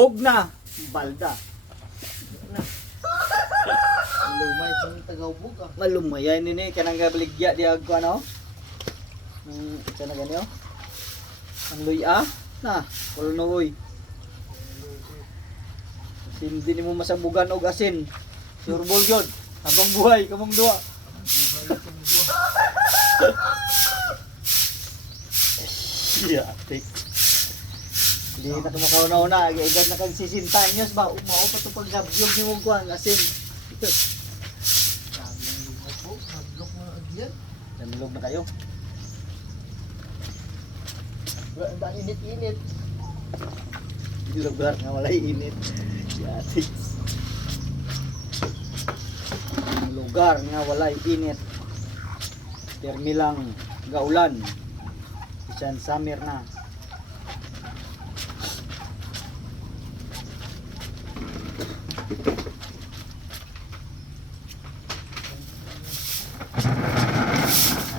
Og na balda. Lumay sa tagawbog ah. Malumay ini kanang gabaligya di ag ano. Kana ganyo. Ang luya na kulnoy. Hindi ni mo masabugan og asin. Surbol gyud habang buhay kamong duha. Yeah, tik. Hindi na kumakauna-una, agad na kang 60 anyos ba? Umao pa ito pag-sabyog ni mong kuhan, asin. Sabi ng lugar po, naglok na agyan. Namilog na kayo. Ang init-init. Lugar nga walay init. Yeah, tik. Lugar nga walay init. Termi lang gaulan. Bisan summer na.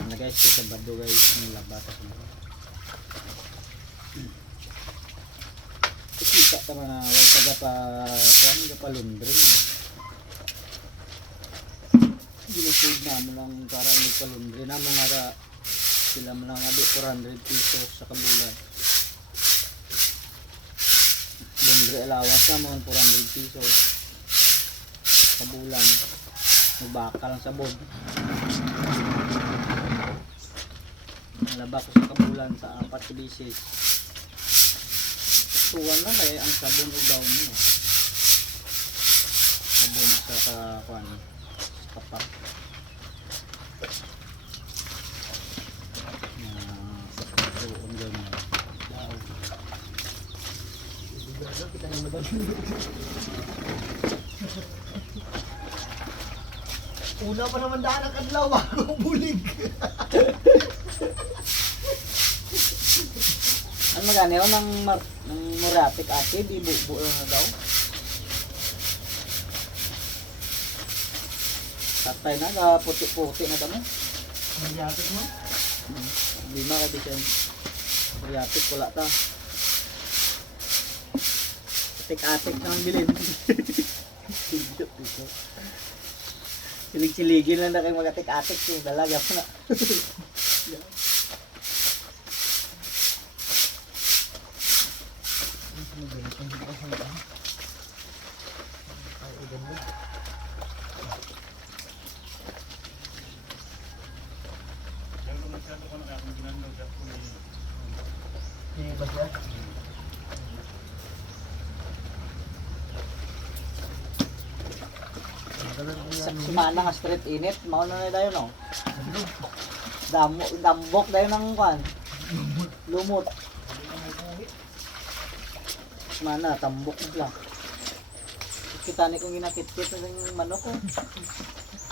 Ano guys, kita bado guys ng labas ako. Kita ta mga wag taga pa kan pa Londres. Ginusid na mo lang para ulit pa Londres na mga ra sila mo lang abi 400 pesos sa kabulan. Londres allowance na mga 400 pesos kabulan. Magbaka lang sa bod. Nalaba ko sa kabulan sa 4 bisis. Tuwan lang kaya ang sabon o daw niyo. Sabon sa kakuan. Kapak. Doon doon. Wow. Kita yang lebat. Una pa naman daan ang kadlaw bago bulig. Ano magani ng muratic acid ibubo na daw. Tatay na ga puti-puti na damo. Magyapit mo? Lima ka di kan. Muratic wala ta. Atik-atik nang bilin. Silig-siligin lang na kayo mag-atik-atik yung dalaga po na. Ini ba siya? Sumana nga straight init, mauna na dayo no. Dambok dayo ng kwan. Lumot. Mana tambok na lang. Kita ni kong ginakit-kit na yung manok ko.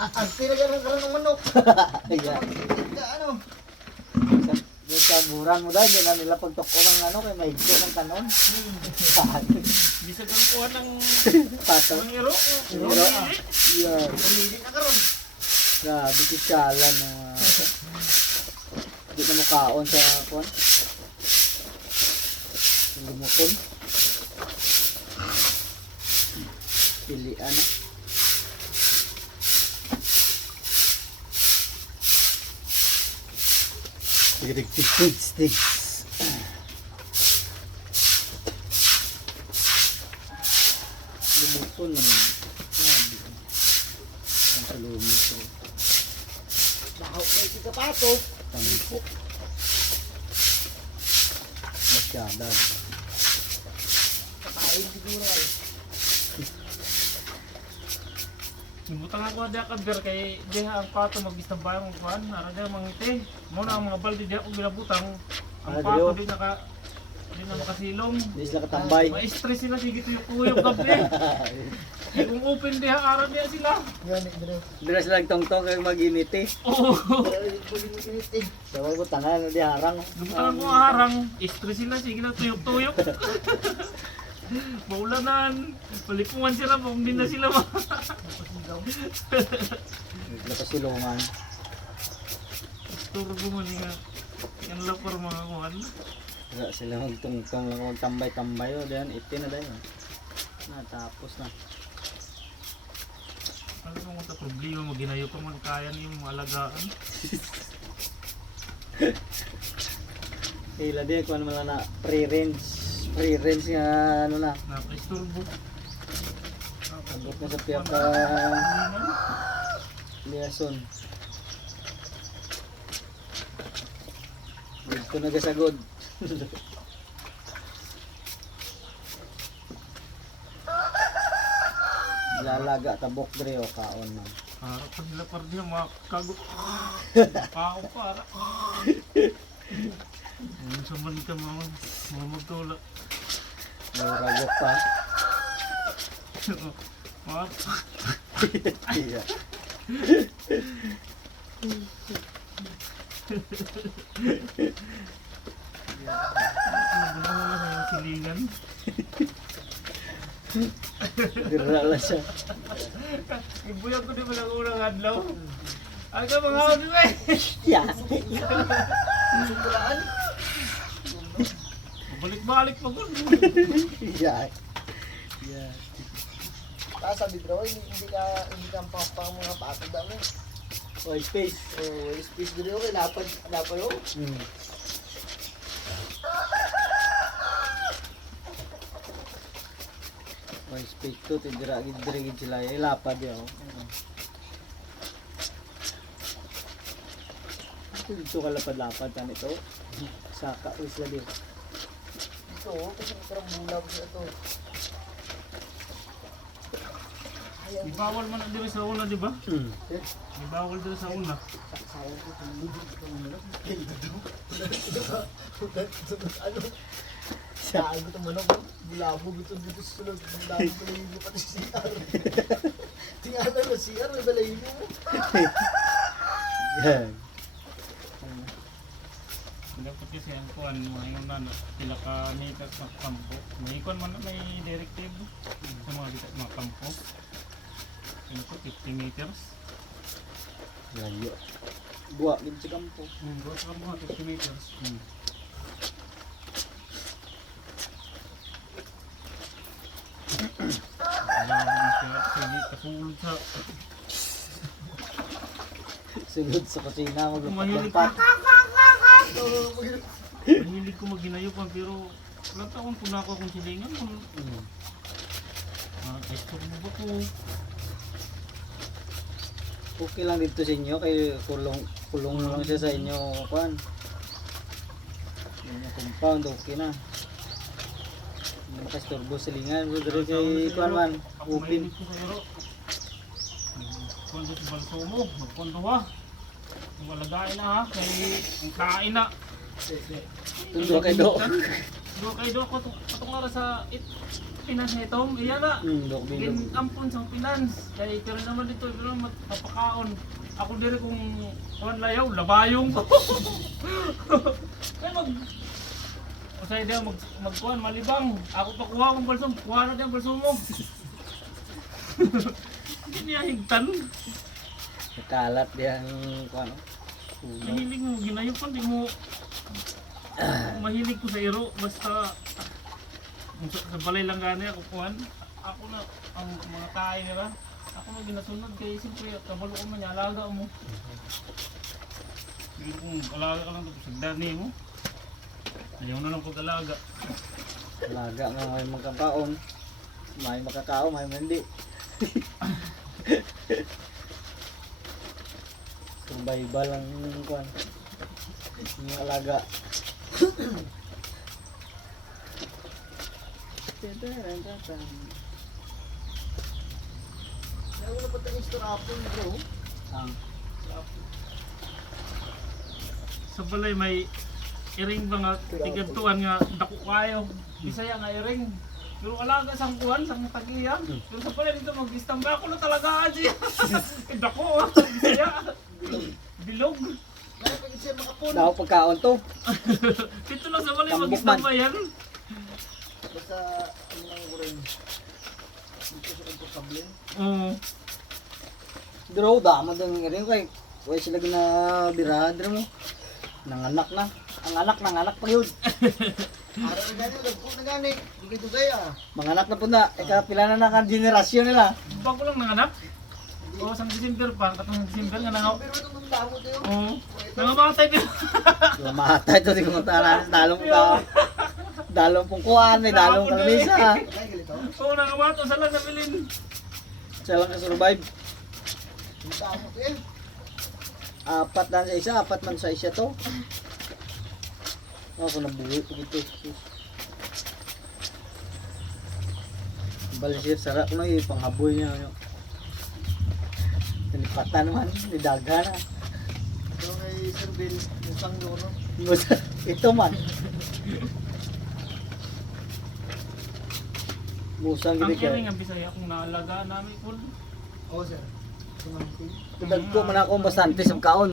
Ang pinagalan ka lang ng manok. Ayan. Ano? Yung sa burang mo dahil, yun na nila pagtoko ng ano, kay may higso ng kanon. Bisa kang kuha ng Pato. hero. Hero. Yan. Pamili na karon. Grabe si Shalan. Hindi na mukaon sa kwan. Lumuton. Pilian na. Stigs. Lumuton na naman. Grabe. Ang sa lumuton. Bahaw kay si kapato. Tampok. Masyadad. Kapain siguro ay. Simbutang ako ada ka ber kay diha ang pato magbisang bayang kuan ara diha mangiti. Mo na ang mga balde diha ko ginabutang. Ang Ah, pato diyo. di na makasilong. Hindi sila katambay. Ma-stress sila sige tuyok-tuyok gabi. Kung open diha ara diha sila. Yan dire. Bila sila tongtong kayo mag-initi. Oo. Bulig-bulig. Sabay mo tangan, di harang. Gumutang ako harang. Stress sila sige na tuyok-tuyok. Maulanan. Palipungan sila kung di na sila ma. Napasilungan. Turbo mo nga. Yan lapar mga kuhan. Wala sila magtungtong lang magtambay-tambay o diyan itin na dayon. Natapos na. Ano kung ito problema mo, ginayo pa man kaya niyong alagaan. Ila din kung ano na pre-range nga ano na. Nakaisturbo. Abot na sa piyaka liason. Dito nagasagod. Lalaga tabok dre o kaon na. Harap pa nila par diya, makago. Pao para. Ano sa man ka mga magtula. May ragok pa. Mga Iya. ano ba na sa yung silingan? Gira lang siya. Ibuyag ko din mo ng unang adlaw. Aga mga ano eh. Yeah. Sumpulaan. Balik-balik pa ko. Yeah. Yeah. Tapos sabi bro, hindi ka pang mga pato dami. Oh, space. Oh, space dito okay, lapad oh. Hmm. Oh, space to tidira gid sila lapad yo. Dito ka lapad-lapad kan ito. Saka isla din. Ito, kasi parang bulag siya ito. Di bawal man ang diri sa una, di ba? Hmm. Di bawal diri sa una. Sayang ko kung lubog ito ng manok. Ano? Saan ko ito manok. Bulabog ito dito sa sulod. Bulabog balayin mo pati si CR. Tingnan na CR, may balayin mo. Yan. Dapat kasi ang kuhan, mga na pila ka meters sa kampo. May kuhan man na may directive sa mga kampo. Ano ko, 50 meters. Layo. Buwa gid sa kampo. Buat sa kampo, 50 meters. Kasulod sa Sunod sa kusina mo mahilig pat. mahilig ko maginayupan pero ilang taon po na ako akong silingan. Gusto mo ba ko? Okay lang dito sa inyo kay kulong mo lang siya sa inyo kuan. Inyo compound okay na. Hindi makastorbo sa lingan bro dire kay kuan man. Ako Open. mahilig ko sa iro. Kondo sa balso mo, magkondo ha. Malagain na ha, kay ang kain na. Tundo kay do. Do kay do ko atong ara sa Pinas na itom, iyan na. Dok bilog. Gin ampon sa Pinas. Kay pero naman dito pero mapakaon. Ako dire kung kuan layaw, labayong ko. Kay usay dia magkuan malibang. Ako pa kuha kong balsong, kuha na dia balsong mo. Hindi niya higtan. Kalat dia ang kuan. Mahilig mo, ginayupan, di mo mahilig ko sa iro, basta sa balay lang gani ako kuhan. Ako na, ang mga kain nila, ako na ginasunod kay siyempre, kabalo ko man, alaga mo. Hindi kung alaga ka lang ito, sagdani mo. Ayaw na lang pag-alaga. Laga nga may magkakaon. May makakaon, may hindi. Survival ang kuan. Yung alaga. Kaya mo na pati yung strapon bro. Ang Sa balay may iring ba nga, tigantuan nga, dako kayo. Bisaya nga iring. Pero alaga sang kuhan, sang tagiya. Pero sa balay dito mag-istamba ako na talaga siya. Dako, bisaya. Bilog. Kaya pag siya makapon. daw pagkaon to. Dito lang sa balay Tambok mag-istamba yan. Basta, ano lang ko rin. Dito sa komportable. Oo. Dro damo dang rin kay. Way sila gina birahan dre mo. Nanganak na. Ang anak pa yun. Araw na gani, nagpo na gani. Dugay-dugay ah. Mga anak na po na. Ika pila na ang generasyon nila. Bago lang nanganak. O, sa December pa. Katong December nga nangaw. Pero itong damo tayo. Oo. Nangamatay din. Lamatay to di ko tanan. Dalong ka. Dalong pong kuhan. May dalong kalmisa. Kaya galito. Oo, nangamatay. Saan lang nabilin? Siya lang ka-survive. Yung damo tayo. Apat lang sa isa. Apat man sa isa to. Ako nabuhay ko dito. Balisir, sarap na yung panghaboy niya. Nilipatan naman. Nidaga na. Ito kay Sir Bill, isang loro. Ito man. Musang Ang gini ka. iring ang Bisaya kung naalagaan namin po. Oo sir. Tumangkin. Tudag ko man ako bastante sa kaon.